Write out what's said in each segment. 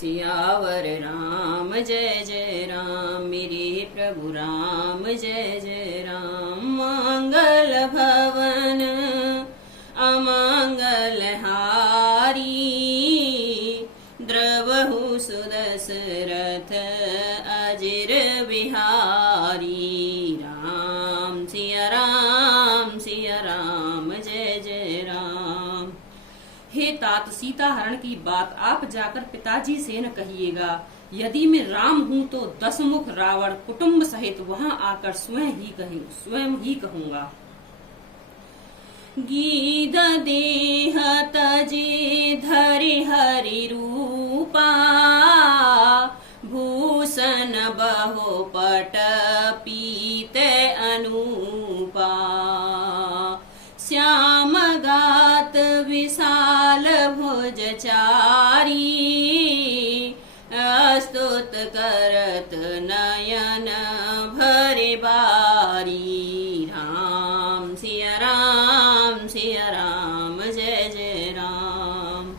सियावर राम जय जय राम, मेरे प्रभु राम जय जय राम। मंगल भवन अमंगल हारी, द्रवहु सुदशरथ अजिर बिहारी। राम सिया राम जय जय राम। हे तात, सीता हरण की बात आप जाकर पिताजी से न कहिएगा। यदि मैं राम हूँ तो 10 मुख रावण कुटुंब सहित वहाँ आकर स्वयं ही कहूँगा। गीध देह तजे धरि हरि रूपा, भूषण बहुपट पीते अनूपा। श्याम गात विशाल भुज चारी, स्तुत करत नयन भरे बारी। राम सिया राम जय जय राम।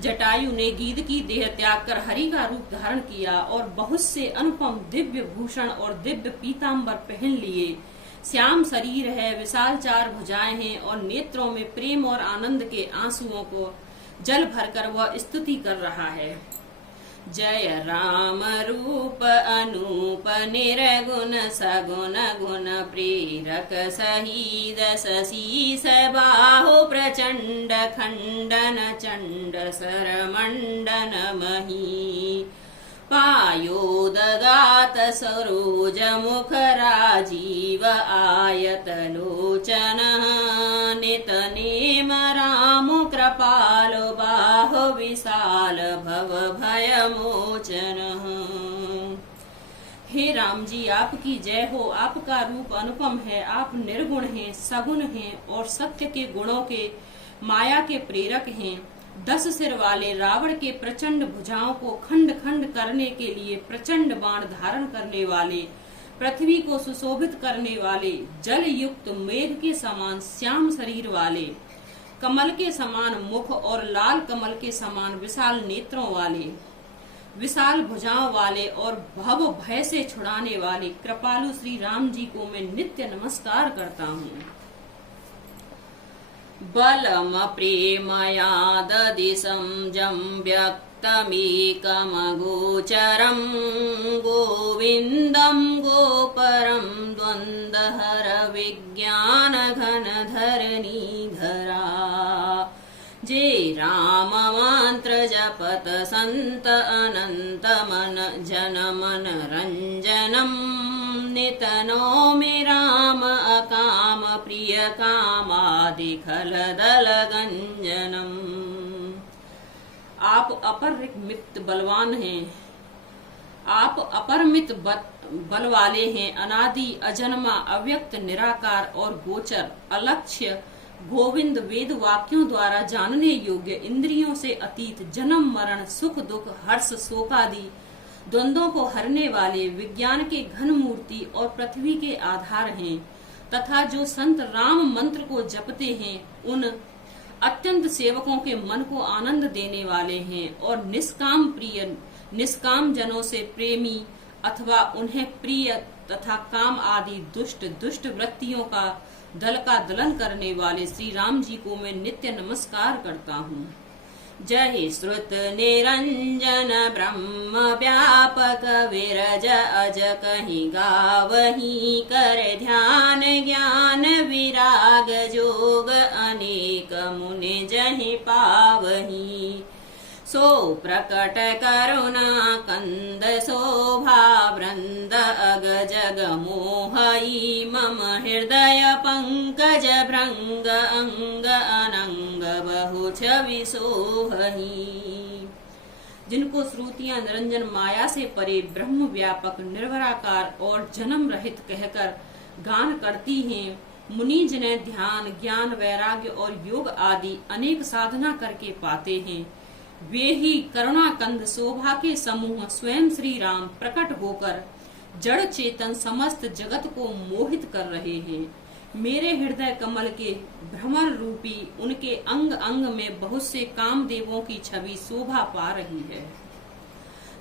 जटायु ने गीध की देह त्याग कर हरि का रूप धारण किया और बहुत से अनुपम दिव्य भूषण और दिव्य पीतांबर पहन लिए। श्याम शरीर है, विशाल 4 भुजाएं हैं और नेत्रों में प्रेम और आनंद के आंसुओं को जल भरकर वह स्तुति कर रहा है। जय राम रूप अनूप निर्गुण सगुण गुण प्रेरक सहीद शशीष बाहु प्रचंड खंडन चंड सरमंडन मही। पायोदगात सरोज मुख राजीव आयत लोचन, नित नेम राम कृपालो बाहु विशाल भव भय मोचन। हे राम जी, आपकी जय हो। आपका रूप अनुपम है, आप निर्गुण हैं, सगुण हैं और सत्य के गुणों के माया के प्रेरक हैं। 10 सिर वाले रावण के प्रचंड भुजाओं को खंड खंड करने के लिए प्रचंड बाण धारण करने वाले, पृथ्वी को सुशोभित करने वाले, जल युक्त मेघ के समान श्याम शरीर वाले, कमल के समान मुख और लाल कमल के समान विशाल नेत्रों वाले, विशाल भुजाओं वाले और भव भय से छुड़ाने वाले कृपालु श्री राम जी को मैं नित्य नमस्कार करता हूँ। बलम प्रेमयाददिशं जं व्यक्तमेकम गोचरं, गोविन्दं गोपरं द्वन्द्वहर विज्ञान घनधरणीधरा। जे राम मंत्र जपत संत अनंत मन जन मन रंजनम, नित नौमि राम अकाम प्रिय कामादि खल दल गंजनम। आप अपरिमित बलवान हैं, आप अपरिमित बल वाले हैं, अनादि अजन्मा अव्यक्त निराकार और गोचर अलक्ष्य गोविंद, वेद वाक्यों द्वारा जानने योग्य, इंद्रियों से अतीत, जन्म मरण सुख दुख हर्ष शोकादि द्वंद्वों को हरने वाले, विज्ञान के घन मूर्ति और पृथ्वी के आधार हैं तथा जो संत राम मंत्र को जपते हैं उन अत्यंत सेवकों के मन को आनंद देने वाले हैं और निष्काम प्रिय, निष्काम जनों से प्रेमी अथवा उन्हें प्रिय तथा काम आदि दुष्ट वृत्तियों का दलन करने वाले श्री राम जी को मैं नित्य नमस्कार करता हूँ। जय श्रुत निरंजन ब्रह्म व्यापक विरज अज कहीं गावही, कर ध्यान ज्ञान विराग जोग अनेक मुनि जहि पावही। सो प्रकट करुणा कंद शोभा वृंद अग जग मोहई, मम हृदय पंकज भृंग अंग अनंग बहु छवि सोहई। जिनको श्रुतियां निरंजन माया से परे ब्रह्म व्यापक निर्वराकार और जन्म रहित कहकर गान करती हैं, मुनि जिन्हें ध्यान ज्ञान वैराग्य और योग आदि अनेक साधना करके पाते हैं, वे ही करुणाकंद शोभा के समूह स्वयं श्री राम प्रकट होकर जड़ चेतन समस्त जगत को मोहित कर रहे हैं। मेरे हृदय कमल के भ्रमर रूपी उनके अंग अंग में बहुत से कामदेवों की छवि शोभा पा रही है।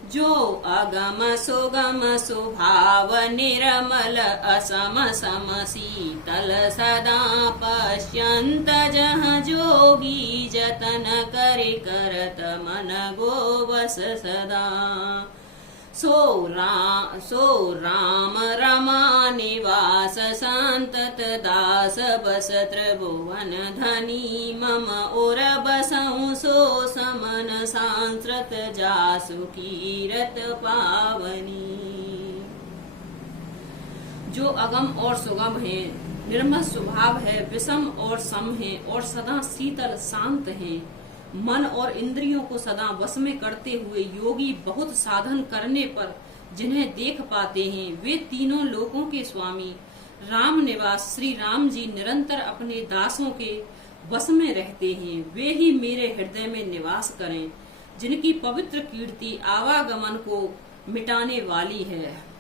जो अगम सुगम स्वभाव निर्मल असम सम शीतल सदा पश्यंत जह जोगी जतन करि करत मन गोवस सदा सो राम रमा निवास संतत दास बस त्रिभुवन धनी मम उर बसऊं सो समन सांस्रत जासु कीरत पावनी। जो अगम और सुगम है, निर्मल स्वभाव है, विषम और सम है और सदा शीतल शांत है, मन और इंद्रियों को सदा वश में करते हुए योगी बहुत साधन करने पर जिन्हें देख पाते हैं, वे तीनों लोकों के स्वामी राम निवास श्री राम जी निरंतर अपने दासों के वश में रहते हैं। वे ही मेरे हृदय में निवास करें, जिनकी पवित्र कीर्ति आवागमन को मिटाने वाली है।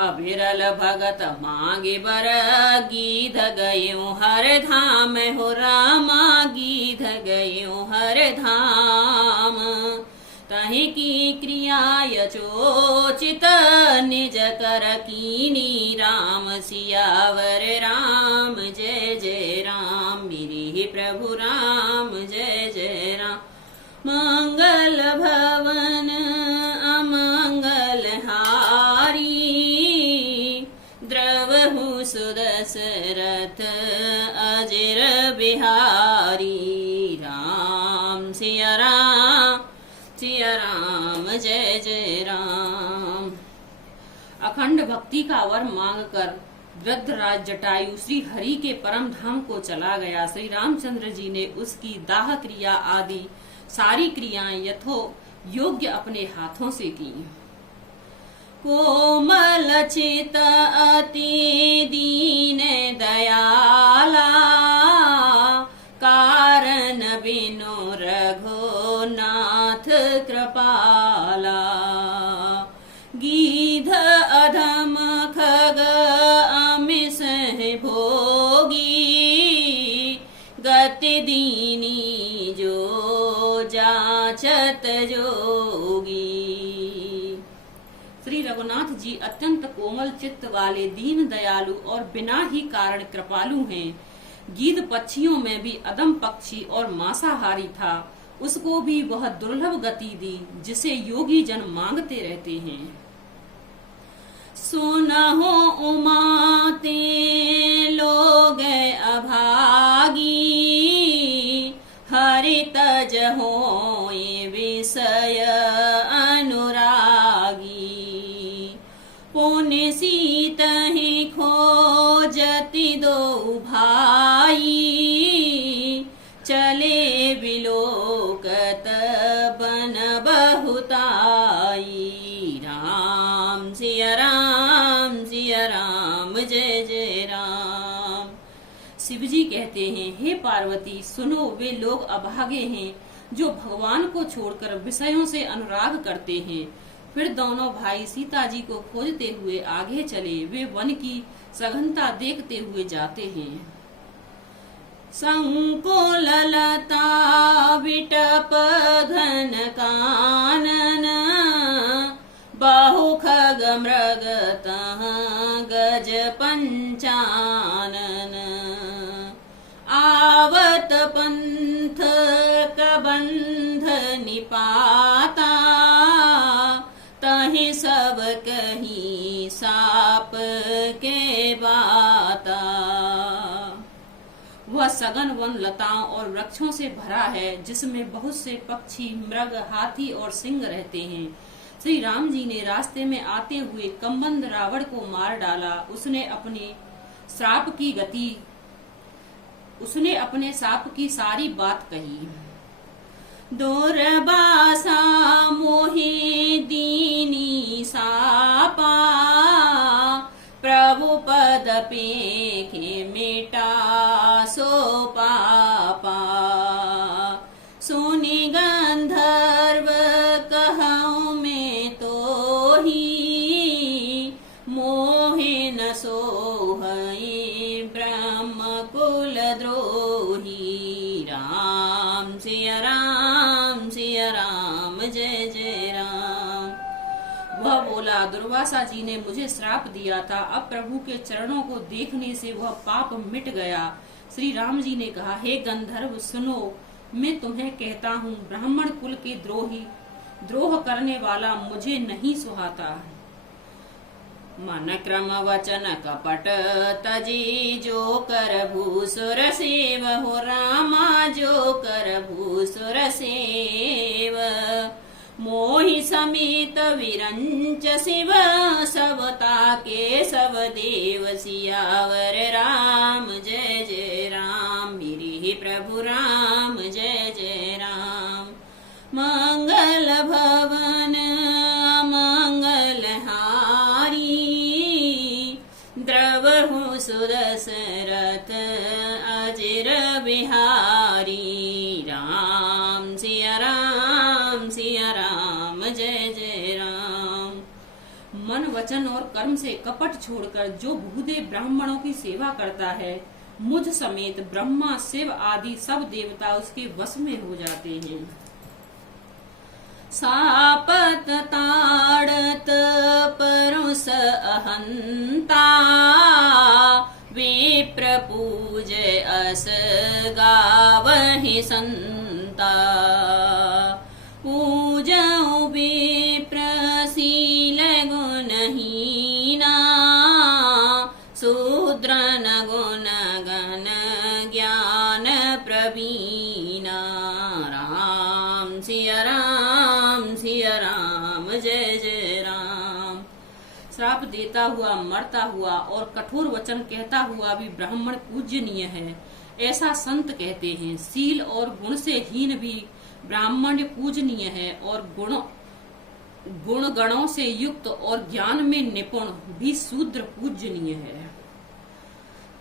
अविरल भगत मांगे बर गीध गयो हर धाम हो रामा गीध गयो हर धाम तहि की क्रिया यचोचित निज कर कीनी राम सियावर राम जय जय राम मेरे प्रभु राम जय जय राम। मंगल भवन अमंगल हारी द्रवहु सुदशरथ अजर बिहारी राम सिया राम जय जय राम। अखंड भक्ति का वर मांगकर वृद्धराज जटायु श्री हरि के परम धाम को चला गया। श्री रामचंद्र जी ने उसकी दाह क्रिया आदि सारी क्रियाएं यथो योग्य अपने हाथों से की। कोमल चित अति दीन दयाला कारण बिनु रघुनाथ कृपाला गीध अधम खग अमिस भोगी गति दीनी जो जाचत जोगी। श्री रघुनाथ जी अत्यंत कोमल चित्त वाले दीन दयालु और बिना ही कारण कृपालु हैं। गीध पक्षियों में भी अदम पक्षी और मांसाहारी था, उसको भी वह दुर्लभ गति दी जिसे योगी जन मांगते रहते हैं। सुनहो उमाते लोग अभागी हरित जहोए विषय अनुरागी पुण्य सीत ही खोजति दो भाई चले विलोकत बन बहुताई राम सिया राम जय जय राम। शिव जी कहते हैं, हे पार्वती सुनो, वे लोग अभागे हैं जो भगवान को छोड़कर विषयों से अनुराग करते हैं। फिर दोनों भाई सीता जी को खोजते हुए आगे चले। वे वन की सघनता देखते हुए जाते हैं। संकुल लता विटप घन कानन बहु खग मृग गज पंचानन आवत पंथ कबंध निपाता तहि सब कहीं साप के बाता। वह सघन वन लताओं और वृक्षों से भरा है जिसमें बहुत से पक्षी मृग हाथी और सिंह रहते हैं। श्री राम जी ने रास्ते में आते हुए कम्बंद रावण को मार डाला। उसने अपने साप की सारी बात कही। दुर्वासा मोहि दीनी सापा प्रभु पद पेखे मिटा सो पापा सुनि गंधर्व कहूँ में तो ही मोहे न सोहई ब्रह्म कुल द्रोही राम सिया राम जय जय राम। बोला, दुर्वासा जी ने मुझे श्राप दिया था, अब प्रभु के चरणों को देखने से वह पाप मिट गया। श्री राम जी ने कहा, हे गंधर्व सुनो, मैं तुम्हें कहता हूँ, ब्राह्मण कुल के द्रोह करने वाला मुझे नहीं सुहाता। मन क्रम वचन कपट तजी, जो कर भूसुर सेव हो रामा, जो कर भूसुर सेव। मोहि समेत विरंच शिव, सबता के सब देव सियावर राम। जय जय राम, मेरे प्रभु राम, जय जय राम। मंगल भवन मंगल हारी, द्रवहु सुदशरथ अजिर बिहारी। राम सिया राम, सिया राम, जय जय राम। मन वचन और कर्म से कपट छोड़कर जो भूदेव ब्राह्मणों की सेवा करता है, मुझ समेत ब्रह्मा शिव आदि सब देवता उसके वश में हो जाते हैं। सापत ताड़त परुष अहंता, विप्र पूज अस गावहि संता। पूजऊ विप्र शील गुणहीना, शूद्रन गुण गण ज्ञान प्रवीणा। राम सिया राम, सिया राम, जय जय राम। श्राप देता हुआ, मरता हुआ और कठोर वचन कहता हुआ भी ब्राह्मण पूजनीय है, ऐसा संत कहते हैं। शील और गुण से हीन भी ब्राह्मण पूजनीय है, और गुण गणों से युक्त और ज्ञान में निपुण भी शूद्र पूजनीय है।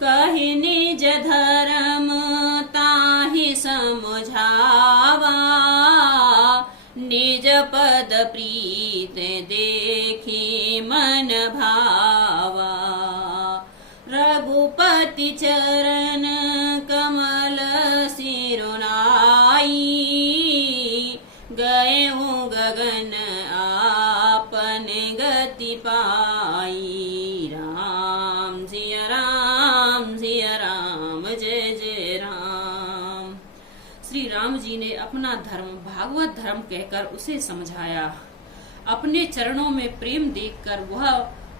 कहि निज धर्म ताहि समझावा, निज पद प्रीत देखी मन भावा। रघुपति चरण कमल सिरुनाई, गए गगन आपन गति पाई। राम सिया राम, सिया राम, जय जय राम। श्री राम जी ने अपना धर्म भागवत धर्म कहकर उसे समझाया। अपने चरणों में प्रेम देखकर वह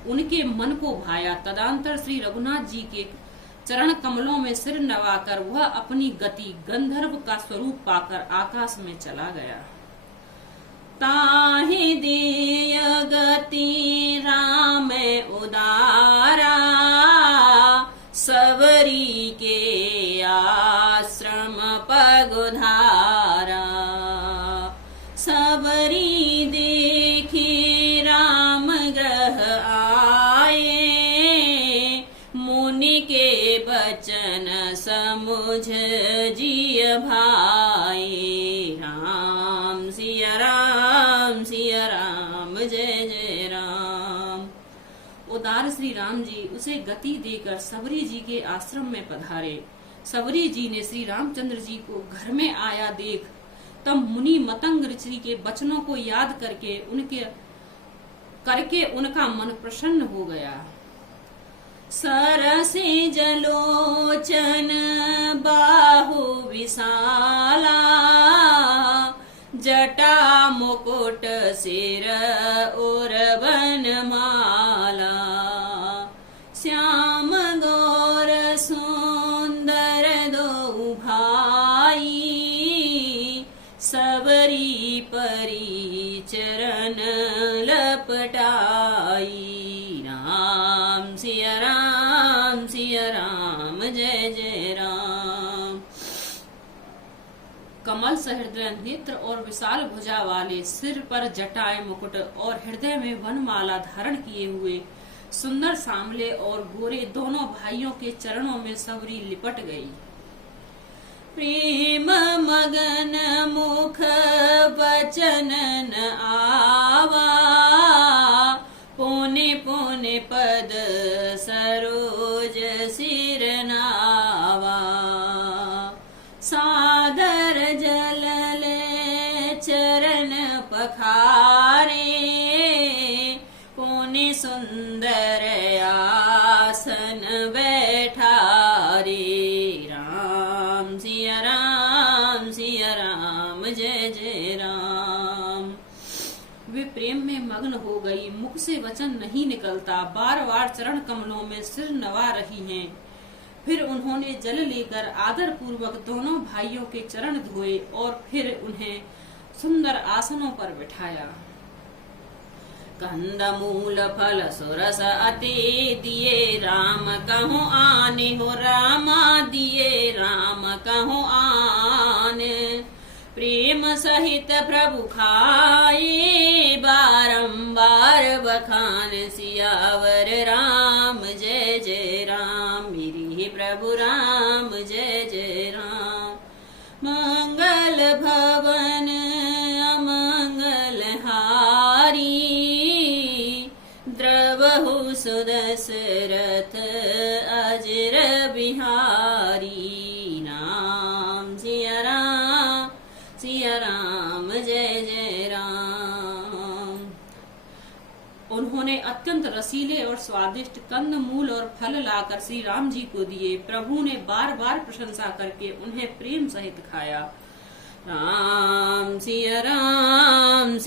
उनके मन को भाया। तदंतर श्री रघुनाथ जी के चरण कमलों में सिर नवाकर वह अपनी गति गंधर्व का स्वरूप पाकर आकाश में चला गया। ताहि देय गति राम उदारा, सबरी के आश्रम पगुधारा। सबरी देखी राम ग्रह आए, मुनि के बचन समुझ जिय भाई। राम सिया राम, सिया राम, जय जय राम। उदार श्री राम जी उसे गति देकर सबरी जी के आश्रम में पधारे। सबरी जी ने श्री रामचंद्र जी को घर में आया देख तब मुनि मतंग ऋषि के वचनों को याद करके उनका मन प्रसन्न हो गया। सरसे जलोचन बाहु विशाला, जटा मुकुट सिर और बनमाला। श्याम गौर सुंदर दो भाई, सबरी परी चरण लपटाई। राम सिया राम, सिया राम, जय जय राम। कमल सहृदय नेत्र और विशाल भुजा वाले, सिर पर जटाएं मुकुट और हृदय में वनमाला धारण किए हुए सुंदर सांवले और गोरे दोनों भाइयों के चरणों में सबरी लिपट गई। प्रेम मगन मुख बचन न आवा, पुने पुने पद सरोज सिर नावा। सादर जलले चरण पखारे, सुंदर आसन बैठा रे। राम सिया राम जय जय राम। वे प्रेम में मग्न हो गई, मुख से वचन नहीं निकलता, बार बार चरण कमलों में सिर नवा रही हैं। फिर उन्होंने जल लेकर आदर पूर्वक दोनों भाइयों के चरण धोए और फिर उन्हें सुंदर आसनों पर बिठाया। कंद मूल फल सुरस अति दिए राम कहो आने हो, रामा दिए राम कहो आने। प्रेम सहित प्रभु खाए, बारंबार बखान सियावर राम जय जय राम। मेरी प्रभु राम जय जय राम। मंगल भवन अमंगल हारी, द्रवहु सुदशरथ अजर बिहारी। राम सिया राम जय जय राम। उन्होंने अत्यंत रसीले और स्वादिष्ट कंद मूल और फल लाकर श्री राम जी को दिए। प्रभु ने बार बार प्रशंसा करके उन्हें प्रेम सहित खाया। राम सिया राम